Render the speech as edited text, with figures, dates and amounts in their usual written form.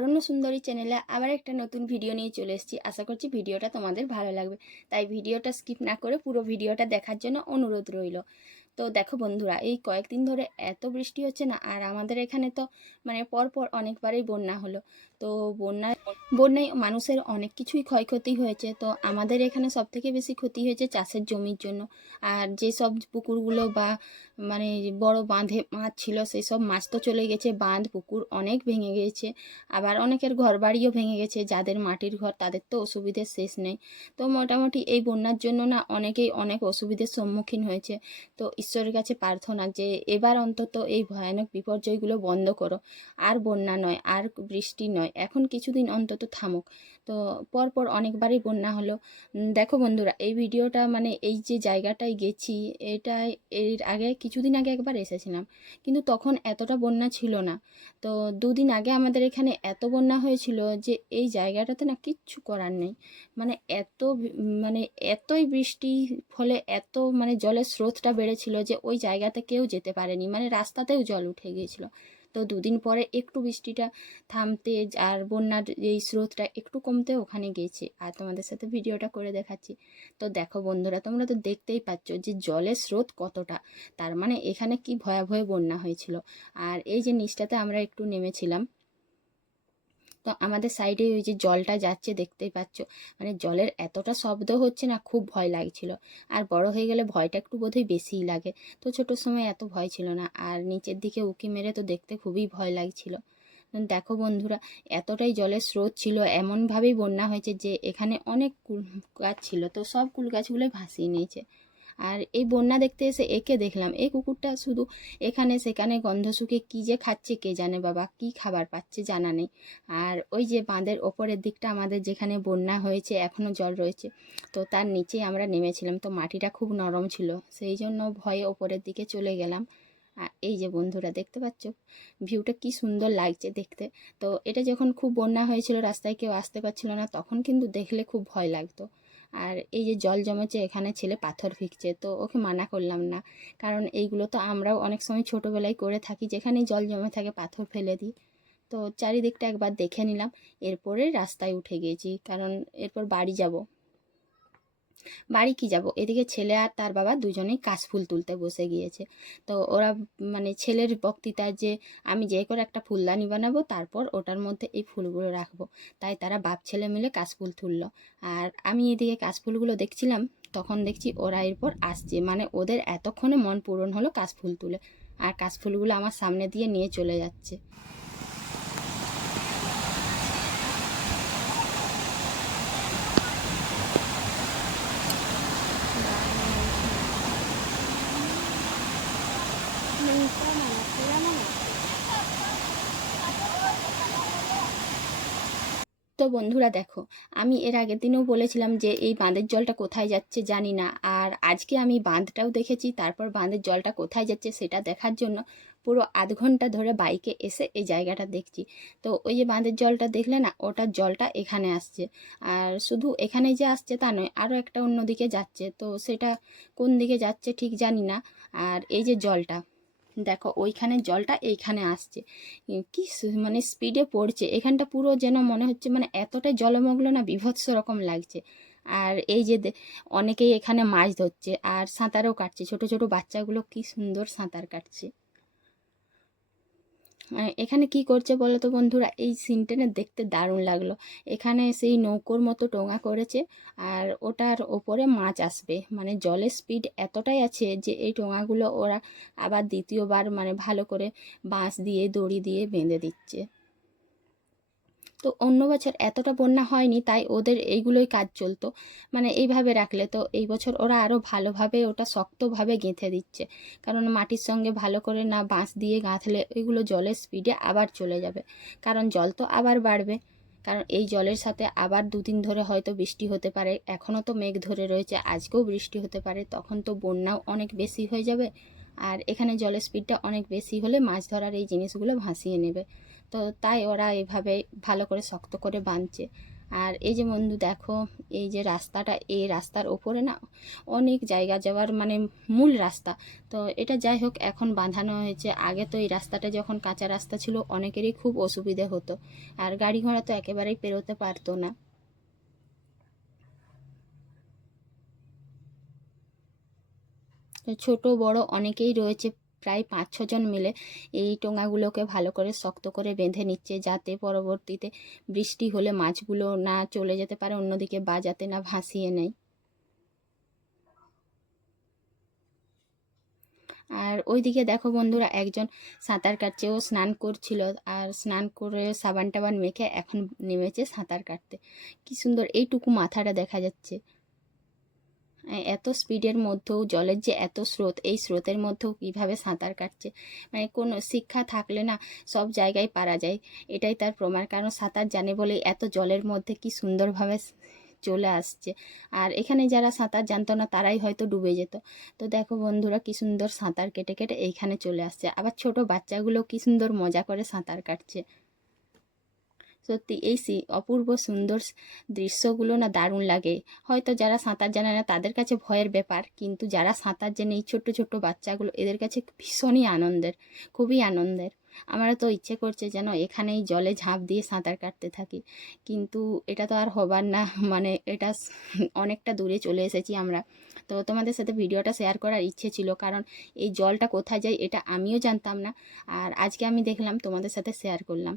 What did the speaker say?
অরণ্য সুন্দরী চ্যানেলে আবার একটা নতুন ভিডিও নিয়ে চলে এসেছি। আশা করছি ভিডিওটা তোমাদের ভালো লাগবে, তাই ভিডিওটা স্কিপ না করে পুরো ভিডিওটা দেখার জন্য অনুরোধ রইল। তো দেখো বন্ধুরা, এই কয়েকদিন ধরে এত বৃষ্টি হচ্ছে না, আর আমাদের এখানে তো মানে পরপর অনেকবারই বন্যা হলো। তো বন্যায় মানুষের অনেক কিছুই ক্ষয়ক্ষতি হয়েছে। তো আমাদের এখানে সব থেকে বেশি ক্ষতি হয়েছে চাষের জমির জন্য। আর যেসব পুকুরগুলো বা মানে বড় বাঁধে মাছ ছিল, সেই সব মাছ তো চলে গেছে, বাঁধ পুকুর অনেক ভেঙে গেছে। আবার অনেকের ঘর বাড়িও ভেঙে গেছে, যাদের মাটির ঘর তাদের তো অসুবিধের শেষ নেই। তো মোটামুটি এই বন্যার জন্য না অনেকেই অনেক অসুবিধার সম্মুখীন হয়েছে। তো ঈশ্বরের কাছে প্রার্থনা যে এবার অন্তত এই ভয়ানক বিপর্যয়গুলো বন্ধ করো। আর বন্যা নয়, আর বৃষ্টি নয়, এখন কিছুদিন অন্তত থামুক। তো পরপর অনেকবারই বন্যা হলো। দেখো বন্ধুরা, এই ভিডিওটা মানে এই যে জায়গাটায় গেছি, এটা এর আগে কিছুদিন আগে একবার এসেছিলাম, কিন্তু তখন এতটা বন্যা ছিল না। তো দুদিন আগে আমাদের এখানে এত বন্যা হয়েছিল যে এই জায়গাটাতে না কিচ্ছু করার নেই। মানে মানে এতই বৃষ্টি ফলে এত মানে জলের স্রোতটা বেড়েছিল যে ওই জায়গাতে কেউ যেতে পারেনি, মানে রাস্তাতেও জল উঠে গিয়েছিল। তো দুদিন পরে একটু বৃষ্টিটা থামতে আর বন্যার এই স্রোতটা একটু কমতে ওখানে গেছে, আর তোমাদের সাথে ভিডিওটা করে দেখাচ্ছি। তো দেখো বন্ধুরা, তোমরা তো দেখতেই পাচ্ছ যে জলের স্রোত কতটা, তার মানে এখানে কি ভয়াবহ বন্যা হয়েছিল। আর এই যে নিচটাতে আমরা একটু নেমেছিলাম, তো আমাদের সাইডে ওই যে জলটা যাচ্ছে দেখতেই পাচ্ছ, মানে জলের এতটা শব্দ হচ্ছে না, খুব ভয় লাগছিল। আর বড় হয়ে গেলে ভয়টা একটু বোধহয় বেশিই লাগে, তো ছোটোর সময় এত ভয় ছিল না। আর নিচের দিকে উঁকি মেরে তো দেখতে খুবই ভয় লাগছিল। দেখো বন্ধুরা, এতটাই জলের স্রোত ছিল, এমনভাবেই বন্যা হয়েছে যে এখানে অনেক কুল গাছ ছিল, তো সব কুল গাছগুলোই ভাসিয়ে নিয়েছে। আর এই বন্যা দেখতে এসে একে দেখলাম, এই কুকুরটা শুধু এখানে সেখানে গন্ধ শুকে কী যে খাচ্ছে কে জানে বাবা, কি খাবার পাচ্ছে জানা নেই। আর ওই যে বাঁধের ওপরের দিকটা আমাদের যেখানে বন্যা হয়েছে এখনও জল রয়েছে, তো তার নিচেই আমরা নেমেছিলাম। তো মাটিটা খুব নরম ছিল, সেই জন্য ভয়ে ওপরের দিকে চলে গেলাম। আর এই যে বন্ধুরা দেখতে পাচ্ছ ভিউটা কি সুন্দর লাগছে দেখতে। তো এটা যখন খুব বন্যা হয়েছিল, রাস্তায় কেউ আসতে পারছিল না, তখন কিন্তু দেখলে খুব ভয় লাগতো। আর এই যে জল জমেছে, এখানে ছেলে পাথর ফিকছে, তো ওকে মানা করলাম না, কারণ এইগুলো তো আমরাও অনেক সময় ছোটোবেলায় করে থাকি, যেখানেই জল জমে থাকে পাথর ফেলে দিই। তো চারিদিকটা একবার দেখে নিলাম, এরপরে রাস্তায় উঠে গিয়েছি, কারণ এরপর বাড়ি যাব। বাড়ি কি যাব, এদিকে ছেলে আর তার বাবা দুজনেই কাশফুল তুলতে বসে গিয়েছে। তো ওরা মানে ছেলের বক্তৃতায় যে আমি যে করে একটা ফুলদানি বানাবো, তারপর ওটার মধ্যে এই ফুলগুলো রাখবো, তাই তারা বাপ ছেলে মিলে কাশফুল তুললো। আর আমি এদিকে কাশফুলগুলো দেখছিলাম, তখন দেখছি ওরা এরপর আসছে, মানে ওদের এতক্ষণে মন পূরণ হলো কাশফুল তুলে, আর কাশফুলগুলো আমার সামনে দিয়ে নিয়ে চলে যাচ্ছে। তো বন্ধুরা দেখো, আমি এর আগের দিনেও বলেছিলাম যে এই বাঁধের জলটা কোথায় যাচ্ছে জানি না, আর আজকে আমি বাঁধটাও দেখেছি, তারপর বাঁধের জলটা কোথায় যাচ্ছে সেটা দেখার জন্য পুরো আধ ঘন্টা ধরে বাইকে এসে এই জায়গাটা দেখছি। তো ওই যে বাঁধের জলটা দেখলে না, ওটার জলটা এখানে আসছে। আর শুধু এখানে যে আসছে তা নয়, আরও একটা অন্যদিকে যাচ্ছে, তো সেটা কোন দিকে যাচ্ছে ঠিক জানি না। আর এই যে জলটা দেখো, ওইখানে জলটা এইখানে আসছে, কি মানে স্পিডে পড়ছে, এখানটা পুরো যেন মনে হচ্ছে মানে এতটাই জলমগ্ন না, বীভৎস রকম লাগছে। আর এই যে অনেকেই এখানে মাছ ধরছে আর সাঁতারও কাটছে, ছোট ছোট বাচ্চাগুলো কি সুন্দর সাঁতার কাটছে। এখানে কি করছে বলো তো বন্ধুরা, এই সিনটা না দেখতে দারুণ লাগলো। এখানে সেই নৌকোর মতো টোঙা করেছে, আর ওটার ওপরে মাছ আসবে, মানে জলের স্পিড এতটাই আছে যে এই টোঙাগুলো ওরা আবার দ্বিতীয়বার মানে ভালো করে বাঁশ দিয়ে দড়ি দিয়ে বেঁধে দিচ্ছে। তো অন্য বছর এতটা বন্যা হয়নি, তাই ওদের এইগুলোই কাজ চলতো, মানে এইভাবে রাখলে তো এই বছর ওরা আরও ভালোভাবে ওটা শক্তভাবে গেঁথে দিচ্ছে, কারণ মাটির সঙ্গে ভালো করে না বাঁশ দিয়ে গাঁথলে ওইগুলো জলের স্পিডে আবার চলে যাবে, কারণ জল তো আবার বাড়বে। কারণ এই জলের সাথে আবার দুদিন ধরে হয়তো বৃষ্টি হতে পারে, এখনও তো মেঘ ধরে রয়েছে, আজকেও বৃষ্টি হতে পারে, তখন তো বন্যাও অনেক বেশি হয়ে যাবে। আর এখানে জলের স্পিডটা অনেক বেশি হলে মাছ ধরার এই জিনিসগুলো ভাসিয়ে নেবে। তো তাই ওরা এভাবে ভালো করে শক্ত করে বাঁধছে। আর এই যে বন্ধু দেখো, এই যে রাস্তাটা, এই রাস্তার ওপরে না অনেক জায়গা যাওয়ার মানে মূল রাস্তা। তো এটা যাই হোক এখন বাঁধানো হয়েছে। আগে তো এই রাস্তাটা যখন কাঁচা রাস্তা ছিল অনেকেরই খুব অসুবিধে হতো, আর গাড়ি ঘোড়া তো একেবারেই পেরোতে পারতো না। তো ছোট বড় অনেকেই রয়েছে, প্রায় 5-6 জন মিলে এই টোঙাগুলোকে ভালো করে শক্ত করে বেঁধে নিচ্ছে, যাতে পরবর্তীতে বৃষ্টি হলে মাছগুলো না চলে যেতে পারে অন্যদিকে, বা যাতে না ভাসিয়ে নেয়। আর ওইদিকে দেখো বন্ধুরা, একজন সাঁতার কাটছে, ও স্নান করছিল, আর স্নান করে সাবান টাবান মেখে এখন নেমেছে সাঁতার কাটতে। কি সুন্দর এইটুকু মাথাটা দেখা যাচ্ছে। এত স্পিডের মধ্যেও জলের যে এত স্রোত, এই স্রোতের মধ্যেও কিভাবে সাঁতার কাটছে, মানে কোনো শিক্ষা থাকলে না সব জায়গায় পারা যায়। এটাই তার প্রমাণ, কারণ সাঁতার জানে বলেই এত জলের মধ্যে কি সুন্দরভাবে চলে আসছে। আর এখানে যারা সাঁতার জানতো না তারাই হয়তো ডুবে যেত। তো দেখো বন্ধুরা কি সুন্দর সাঁতার কেটে কেটে এইখানে চলে আসছে। আবার ছোট বাচ্চাগুলো কি সুন্দর মজা করে সাঁতার কাটছে। সত্যি এই অপূর্ব সুন্দর দৃশ্যগুলো না দারুণ লাগে। হয়তো যারা সাঁতার জানে না তাদের কাছে ভয়ের ব্যাপার, কিন্তু যারা সাঁতার জানে এই ছোট্ট ছোট্ট বাচ্চাগুলো, এদের কাছে ভীষণই আনন্দের, খুবই আনন্দের। আমারও তো ইচ্ছে করছে যেন এখানেই জলে ঝাঁপ দিয়ে সাঁতার কাটতে থাকি, কিন্তু এটা তো আর হবার না। মানে এটা অনেকটা দূরে চলে এসেছি আমরা। তো তোমাদের সাথে ভিডিওটা শেয়ার করার ইচ্ছে ছিল, কারণ এই জলটা কোথায় যায় এটা আমিও জানতাম না, আর আজকে আমি দেখলাম তোমাদের সাথে শেয়ার করলাম।